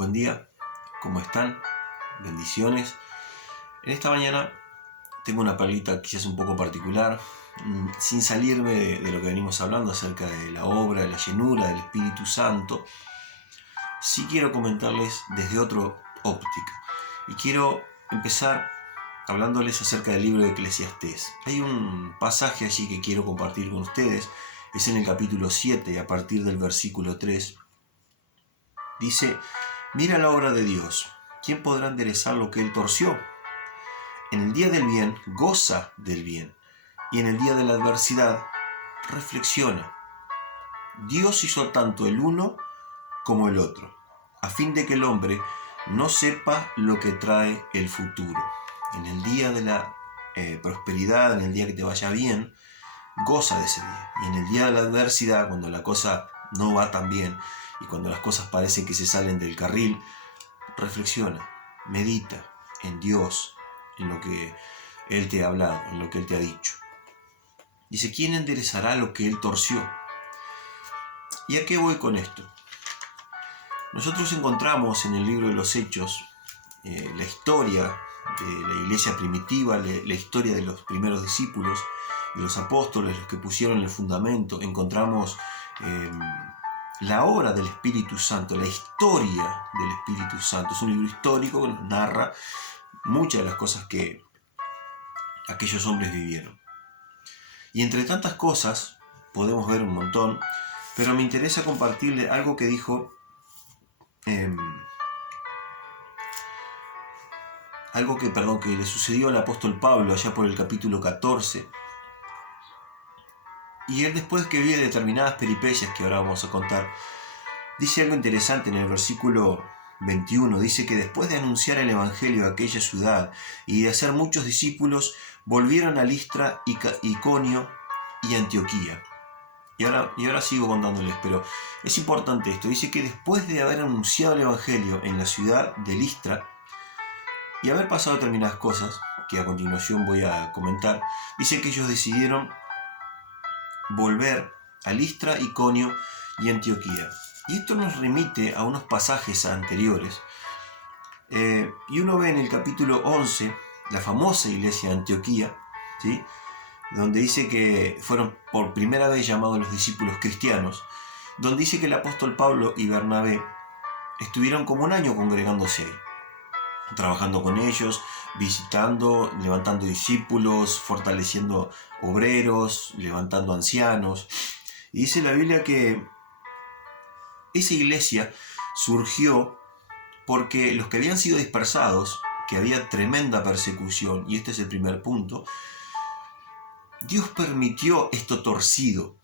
Buen día, ¿cómo están? Bendiciones. En esta mañana tengo una perlita quizás un poco particular, sin salirme de lo que venimos hablando acerca de la obra, de la llenura del Espíritu Santo. Sí quiero comentarles desde otra óptica y quiero empezar hablándoles acerca del libro de Eclesiastés. Hay un pasaje allí que quiero compartir con ustedes, es en el capítulo 7, a partir del versículo 3. Dice: mira la obra de Dios, ¿quién podrá enderezar lo que Él torció? En el día del bien, goza del bien, y en el día de la adversidad, reflexiona. Dios hizo tanto el uno como el otro, a fin de que el hombre no sepa lo que trae el futuro. En el día de la prosperidad, en el día que te vaya bien, goza de ese día. Y en el día de la adversidad, cuando la cosa no va tan bien y cuando las cosas parecen que se salen del carril, reflexiona, medita en Dios, en lo que Él te ha hablado, en lo que Él te ha dicho. Dice: ¿quién enderezará lo que Él torció? ¿Y a qué voy con esto? Nosotros encontramos en el libro de los Hechos la historia de la iglesia primitiva, la historia de los primeros discípulos, de los apóstoles, los que pusieron el fundamento. Encontramos la obra del Espíritu Santo, la historia del Espíritu Santo. Es un libro histórico que nos narra muchas de las cosas que aquellos hombres vivieron. Y entre tantas cosas, podemos ver un montón, pero me interesa compartirle algo que dijo, que le sucedió al apóstol Pablo allá por el capítulo 14. Y él, después que vive determinadas peripecias que ahora vamos a contar, dice algo interesante en el versículo 21. Dice que después de anunciar el evangelio a aquella ciudad y de hacer muchos discípulos, volvieron a Listra, Iconio y Antioquía. Y ahora sigo contándoles, pero es importante esto. Dice que después de haber anunciado el evangelio en la ciudad de Listra y haber pasado determinadas cosas que a continuación voy a comentar, dice que ellos decidieron volver a Listra, Iconio y Antioquía. Y esto nos remite a unos pasajes anteriores. Y uno ve en el capítulo 11 la famosa iglesia de Antioquía, ¿sí?, donde dice que fueron por primera vez llamados los discípulos cristianos, donde dice que el apóstol Pablo y Bernabé estuvieron como un año congregándose ahí, trabajando con ellos, visitando, levantando discípulos, fortaleciendo obreros, levantando ancianos. Y dice la Biblia que esa iglesia surgió porque los que habían sido dispersados, que había tremenda persecución, y este es el primer punto, Dios permitió esto torcido.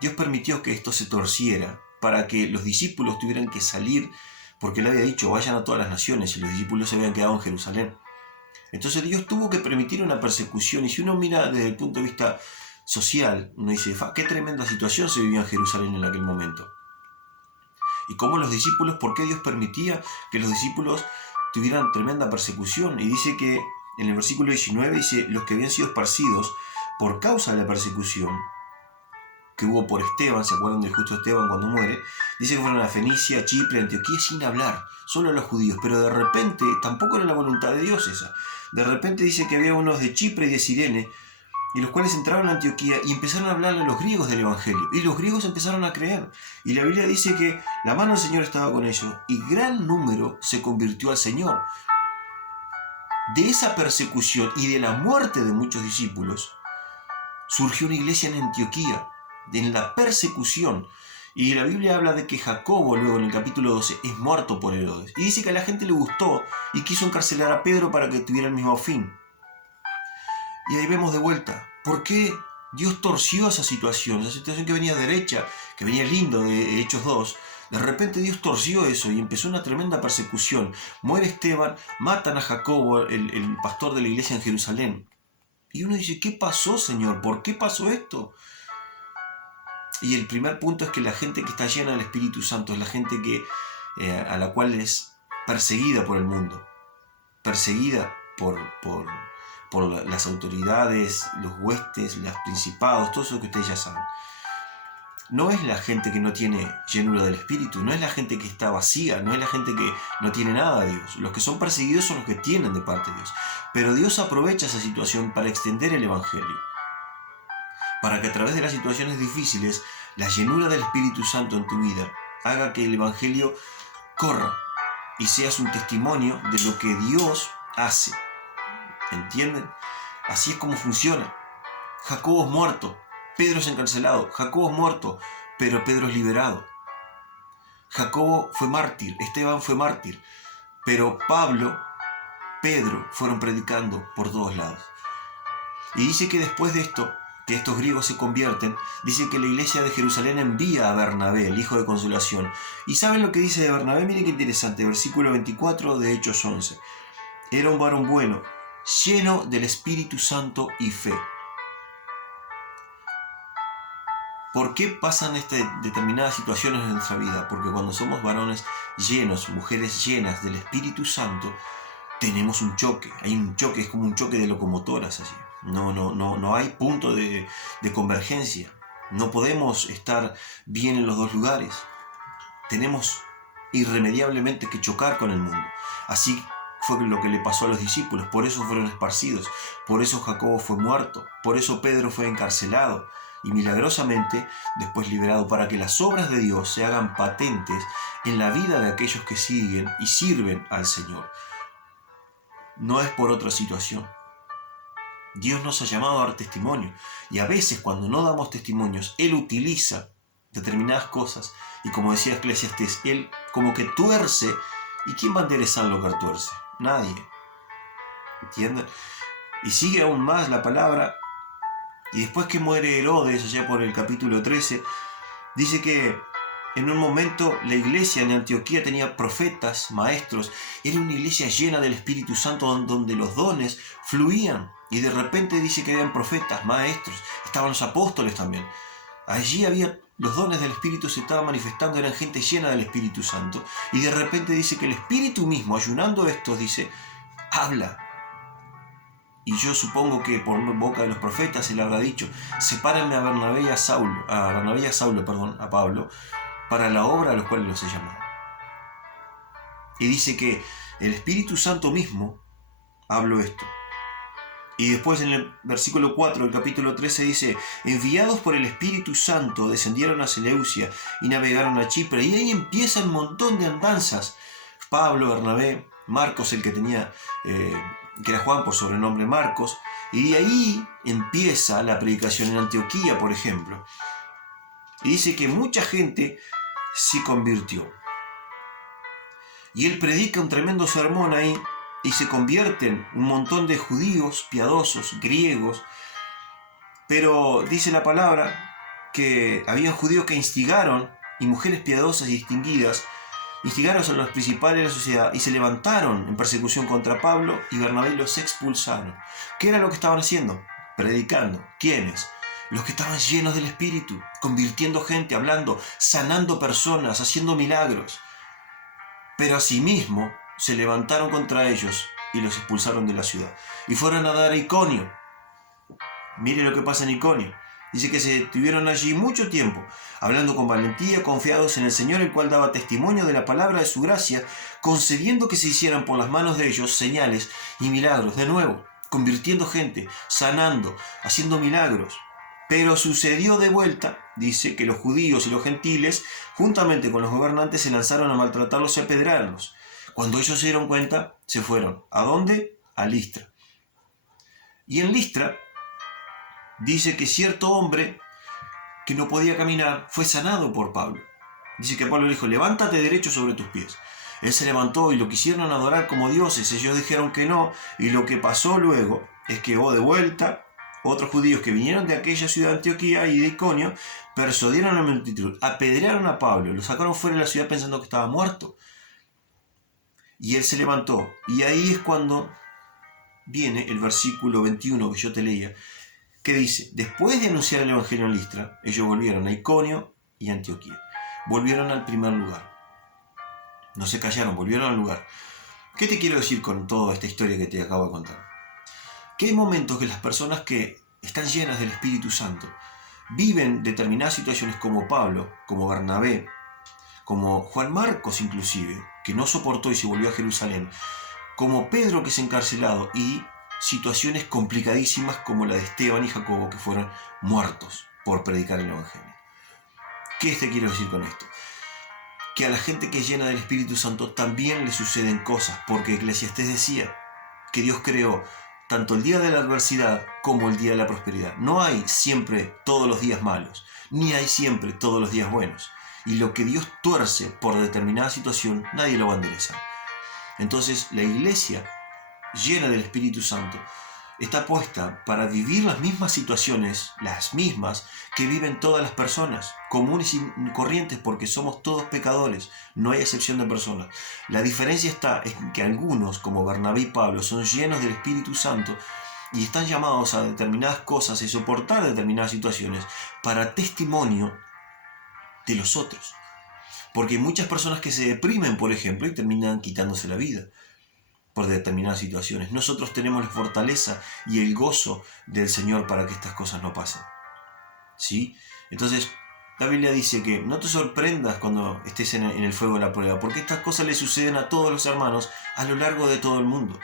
Dios permitió que esto se torciera para que los discípulos tuvieran que salir, porque Él había dicho: vayan a todas las naciones, y los discípulos se habían quedado en Jerusalén. Entonces Dios tuvo que permitir una persecución, y si uno mira desde el punto de vista social, uno dice: qué tremenda situación se vivía en Jerusalén en aquel momento. Y cómo los discípulos, ¿por qué Dios permitía que los discípulos tuvieran tremenda persecución? Y dice que en el versículo 19 dice: los que habían sido esparcidos por causa de la persecución que hubo por Esteban, ¿se acuerdan del justo Esteban cuando muere? Dice que fueron a Fenicia, Chipre, Antioquía, sin hablar, solo a los judíos. Pero de repente, tampoco era la voluntad de Dios esa. De repente dice que había unos de Chipre y de Cirene, y los cuales entraron a Antioquía y empezaron a hablarle a los griegos del evangelio. Y los griegos empezaron a creer. Y la Biblia dice que la mano del Señor estaba con ellos, y gran número se convirtió al Señor. De esa persecución y de la muerte de muchos discípulos, surgió una iglesia en Antioquía, en la persecución. Y la Biblia habla de que Jacobo, luego en el capítulo 12, es muerto por Herodes. Y dice que a la gente le gustó y quiso encarcelar a Pedro para que tuviera el mismo fin. Y ahí vemos de vuelta por qué Dios torció esa situación que venía derecha, que venía lindo de Hechos 2. De repente Dios torció eso y empezó una tremenda persecución. Muere Esteban, matan a Jacobo, el pastor de la iglesia en Jerusalén. Y uno dice: ¿qué pasó, Señor? ¿Por qué pasó esto? Y el primer punto es que la gente que está llena del Espíritu Santo es la gente a la cual es perseguida por el mundo, perseguida por las autoridades, los huestes, los principados, todo eso que ustedes ya saben. no es la gente que no tiene llenura del Espíritu, no es la gente que está vacía, no es la gente que no tiene nada de Dios. Los que son perseguidos son los que tienen de parte de Dios. Pero Dios aprovecha esa situación para extender el Evangelio, para que a través de las situaciones difíciles, la llenura del Espíritu Santo en tu vida haga que el Evangelio corra y seas un testimonio de lo que Dios hace. ¿Entienden? Así es como funciona. Jacobo es muerto, Pedro es encarcelado. Jacobo es muerto, pero Pedro es liberado. Jacobo fue mártir, Esteban fue mártir, pero Pablo, Pedro fueron predicando por todos lados. Y dice que después de esto, que estos griegos se convierten, dice que la iglesia de Jerusalén envía a Bernabé, el hijo de consolación. ¿Y saben lo que dice de Bernabé? Miren qué interesante, versículo 24 de Hechos 11. Era un varón bueno, lleno del Espíritu Santo y fe. ¿Por qué pasan determinadas situaciones en nuestra vida? Porque cuando somos varones llenos, mujeres llenas del Espíritu Santo, tenemos un choque. Hay un choque, es como un choque de locomotoras así. No hay punto de convergencia. No podemos estar bien en los dos lugares. Tenemos irremediablemente que chocar con el mundo. Así fue lo que le pasó a los discípulos. Por eso fueron esparcidos. Por eso Jacobo fue muerto. Por eso Pedro fue encarcelado. Y milagrosamente después liberado, para que las obras de Dios se hagan patentes en la vida de aquellos que siguen y sirven al Señor. No es por otra situación. Dios nos ha llamado a dar testimonio, y a veces cuando no damos testimonios, Él utiliza determinadas cosas, y como decía Eclesiastés, Él como que tuerce. ¿Y quién va a enderezar lo que tuerce? Nadie. ¿Entienden? Y sigue aún más la palabra. Y después que muere Herodes, allá por el capítulo 13, dice que en un momento la iglesia en Antioquía tenía profetas, maestros. Era una iglesia llena del Espíritu Santo donde los dones fluían. Y de repente dice que habían profetas, maestros, estaban los apóstoles también. Allí había los dones del Espíritu, se estaban manifestando, eran gente llena del Espíritu Santo. Y de repente dice que el Espíritu mismo, ayunando estos, dice, habla. Y yo supongo que por boca de los profetas él habrá dicho, sepárenme a Bernabé y a Pablo, para la obra a los cuales los he llamado. Y dice que el Espíritu Santo mismo habló esto. Y después en el versículo 4 del capítulo 13 dice, enviados por el Espíritu Santo descendieron a Seleucia y navegaron a Chipre. Y ahí empieza un montón de andanzas. Pablo, Bernabé, Marcos, el que tenía, que era Juan por sobrenombre Marcos. Y de ahí empieza la predicación en Antioquía, por ejemplo. Y dice que mucha gente se convirtió. Y él predica un tremendo sermón ahí, y se convierten un montón de judíos piadosos, griegos. Pero dice la palabra que había judíos que instigaron, y mujeres piadosas y distinguidas, instigaron a los principales de la sociedad y se levantaron en persecución contra Pablo y Bernabé y los expulsaron. ¿Qué era lo que estaban haciendo? Predicando. ¿Quiénes? Los que estaban llenos del Espíritu, convirtiendo gente, hablando, sanando personas, haciendo milagros. Pero asimismo se levantaron contra ellos y los expulsaron de la ciudad. Y fueron a dar a Iconio. Mire lo que pasa en Iconio. Dice que se estuvieron allí mucho tiempo, hablando con valentía, confiados en el Señor, el cual daba testimonio de la palabra de su gracia, concediendo que se hicieran por las manos de ellos señales y milagros. De nuevo, convirtiendo gente, sanando, haciendo milagros. Pero sucedió de vuelta, dice, que los judíos y los gentiles, juntamente con los gobernantes, se lanzaron a maltratarlos y a apedrearlos. Cuando ellos se dieron cuenta, se fueron. ¿A dónde? A Listra. Y en Listra dice que cierto hombre que no podía caminar fue sanado por Pablo. Dice que Pablo le dijo, levántate derecho sobre tus pies. Él se levantó y lo quisieron adorar como dioses. Ellos dijeron que no. Y lo que pasó luego es que de vuelta otros judíos que vinieron de aquella ciudad de Antioquía y de Iconio persuadieron a la multitud, apedrearon a Pablo, lo sacaron fuera de la ciudad pensando que estaba muerto. Y él se levantó. Y ahí es cuando viene el versículo 21 que yo te leía, que dice, después de anunciar el Evangelio en Listra, ellos volvieron a Iconio y Antioquía. Volvieron al primer lugar. No se callaron, volvieron al lugar. ¿Qué te quiero decir con toda esta historia que te acabo de contar? Que hay momentos que las personas que están llenas del Espíritu Santo viven determinadas situaciones como Pablo, como Bernabé, como Juan Marcos inclusive, que no soportó y se volvió a Jerusalén, como Pedro que es encarcelado, y situaciones complicadísimas como la de Esteban y Jacobo, que fueron muertos por predicar el Evangelio. ¿Qué te quiero decir con esto? Que a la gente que es llena del Espíritu Santo también le suceden cosas, porque Eclesiastés decía que Dios creó tanto el día de la adversidad como el día de la prosperidad. No hay siempre todos los días malos, ni hay siempre todos los días buenos. Y lo que Dios tuerce por determinada situación, nadie lo va a enderezar. Entonces, la iglesia llena del Espíritu Santo está puesta para vivir las mismas situaciones, las mismas que viven todas las personas, comunes y corrientes, porque somos todos pecadores, no hay excepción de personas. La diferencia está en que algunos, como Bernabé y Pablo, son llenos del Espíritu Santo y están llamados a determinadas cosas y soportar determinadas situaciones para testimonio de los otros. Porque hay muchas personas que se deprimen, por ejemplo, y terminan quitándose la vida por determinadas situaciones. Nosotros tenemos la fortaleza y el gozo del Señor para que estas cosas no pasen. ¿Sí? Entonces, la Biblia dice que no te sorprendas cuando estés en el fuego de la prueba, porque estas cosas le suceden a todos los hermanos a lo largo de todo el mundo.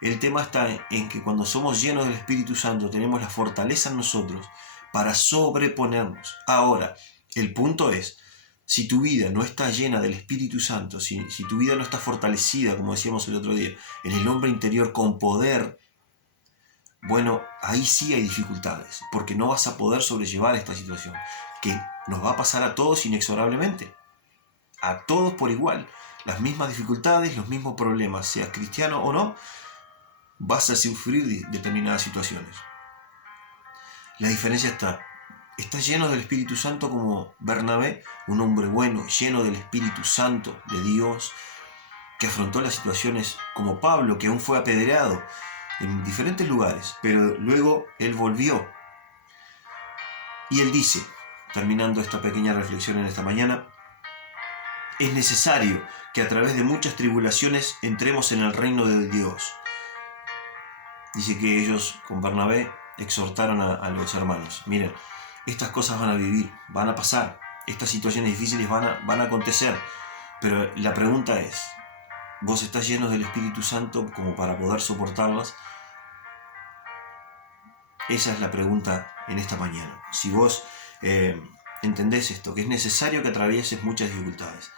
El tema está en que cuando somos llenos del Espíritu Santo tenemos la fortaleza en nosotros para sobreponernos. Ahora, el punto es, si tu vida no está llena del Espíritu Santo, si tu vida no está fortalecida, como decíamos el otro día, en el hombre interior con poder, bueno, ahí sí hay dificultades, porque no vas a poder sobrellevar esta situación, que nos va a pasar a todos inexorablemente, a todos por igual, las mismas dificultades, los mismos problemas, seas cristiano o no, vas a sufrir determinadas situaciones. La diferencia está, ¿estás lleno del Espíritu Santo como Bernabé, un hombre bueno, lleno del Espíritu Santo de Dios, que afrontó las situaciones como Pablo, que aún fue apedreado en diferentes lugares, pero luego él volvió? Y él dice, terminando esta pequeña reflexión en esta mañana, es necesario que a través de muchas tribulaciones entremos en el reino de Dios. Dice que ellos, con Bernabé, exhortaron a los hermanos. Miren, estas cosas van a vivir, van a pasar, estas situaciones difíciles van a acontecer, pero la pregunta es, ¿vos estás lleno del Espíritu Santo como para poder soportarlas? Esa es la pregunta en esta mañana. Si vos entendés esto, que es necesario que atravieses muchas dificultades,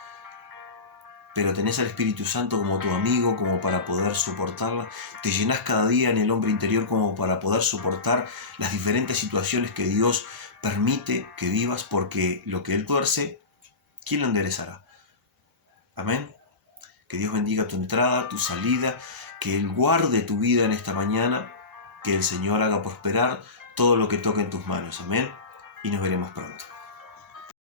pero tenés al Espíritu Santo como tu amigo, como para poder soportarla, te llenás cada día en el hombre interior como para poder soportar las diferentes situaciones que Dios permite que vivas, porque lo que Él tuerce, ¿quién lo enderezará? Amén. Que Dios bendiga tu entrada, tu salida, que Él guarde tu vida en esta mañana, que el Señor haga prosperar todo lo que toque en tus manos. Amén. Y nos veremos pronto.